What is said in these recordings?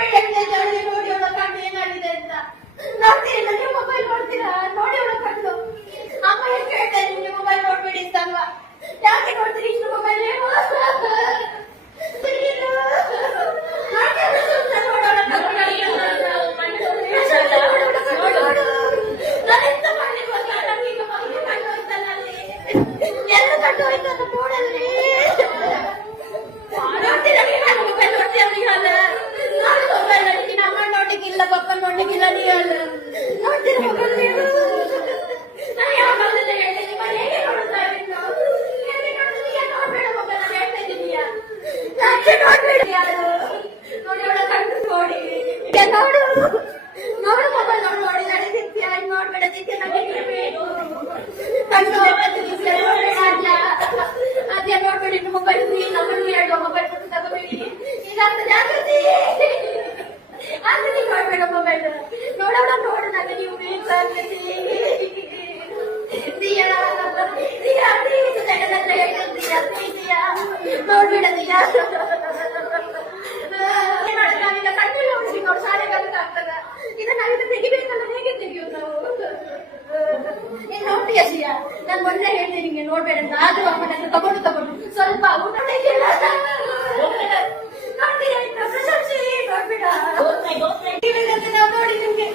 ನೋಡಿ ಅವಳ ಕಣ್ಣು ಏನಾಗಿದೆ ಅಂತ ನೋಡ್ತೀರಿ. ನೀವು ಮೊಬೈಲ್ ನೋಡ್ತೀರಾ? ನೋಡಿ ಅವಳ ಕಣ್ಣು. ಅಮ್ಮ ಎಷ್ಟು ಹೇಳ್ತಾರೆ ನಿಮ್ಗೆ ಮೊಬೈಲ್ ನೋಡ್ಬೇಡಿ ಅಂತ ಅಲ್ವಾ? ಯಾಕೆ ನೋಡ್ತೀರಿ ಇಷ್ಟು ಮೊಬೈಲ್? ಎಲ್ಲ ಕಟ್ಟು ಹೋಯ್ತು ನೋಡಲ್ರಿ. ನೋಡ್ಲಿಕ್ಕಿಲ್ಲ, ಪಪ್ಪ ನೋಡ್ಲಿಕ್ಕಿಲ್ಲ, ನೀವು ನೋಡ್ತೀರ ಮೊಬೈಲ್ ನೀವು? ನಾನು ಯಾವಾಗಲೂ ಹೇಳ್ತೀನಿ ಹೇಗೆ ನೋಡ್ತಾ ಇದ್ದೀನಿ ನೋಡ್ಬೇಡ ಮೊಬೈಲ್ ನಾನು ಹೇಳ್ತಾ ಇದ್ದೀನಿಯಾ? ಯಾಕೆ ನೋಡ್ಬೇಡಿ? ಯಾರು ನೋಡಿ ಅವಳ ಕಣ್ಣು ನೋಡಿ. ನೋಡು ನೋಡು ಮೊಬೈಲ್ ನೋಡು. ನೋಡಿ ನಡೆದಿತ್ಯ ನೋಡ್ಬೇಡ ನಿತ್ಯ ನಡೀಬೇಕು ಕಣ್ಣು ಅದೇ ನೋಡ್ಬೇಡಿ. ಮೊಬೈಲ್ ನಂಬರ್ ಹೇಳುವ ಮೊಬೈಲ್ ಕೊಟ್ಟು ತಗೋಬೇಡಿ. ಇದಾಗ್ತದೆ ಜಾಗೃತಿ. ಆದ್ರೆ ನೋಡ್ಬೇಡ ಮೊಬೈಲ್. ನೋಡೋಣ ನೋಡು ನನಗೆ ನೀವು ನೋಡ್ಬೇಡ ದಿಯಾ. ನಾವೀಗ ಕಣ್ಣಲ್ಲಿ ಹೋಗ್ತೀವಿ ನೋಡಿ ಶಾಲೆಗೆ ಆಗ್ತದ. ಇದನ್ನ ನಾವೀಗ ತೆಗಿಬೇಕಲ್ಲ, ಹೇಗೆ ತೆಗಿಯೋದು ನಾವು? ನೀನ್ ನೋಡ್ತೀಯ ದಿಯಾ? ನಾನು ಮೊನ್ನೆ ಹೇಳ್ತೀನಿ ನಿಂಗೆ ನೋಡ್ಬೇಡ ಅಂತ. ಆದ್ರೂ ಅಮ್ಮ ನನ್ನ ತಗೊಂಡು ಸ್ವಲ್ಪ ಊಟ ತೆಗಿಯಲ್ಲ. ನೋಡ್ತೀಯ ಪ್ರಶಂಸೆ ನೋಡ್ಬೇಡ. ನಾವು ನೋಡಿ ನಿಮ್ಗೆ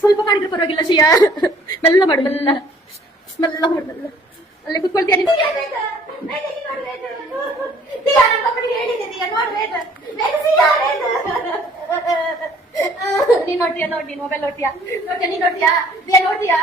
ಸ್ವಲ್ಪ ಕಾಣಿದ್ರೆ ಪರವಾಗಿಲ್ಲ ಶಿಯಾ. ಮೆಲ್ಲ ಮಾಡು, ಮೆಲ್ಲ ಮೆಲ್ಲ ಮಾಡು, ಮೆಲ್ಲ. ಅಲ್ಲೇ ಕುತ್ಕೊಳ್ತೀಯ ನೀನು? ನೀನ್ ನೋಡ್ತೀಯ? ನೋಡಿ ಮೊಬೈಲ್ ನೋಡ್ತೀಯಾ? ನೀನ್ ನೋಡ್ತೀಯಾ? ನೋಡ್ತೀಯಾ?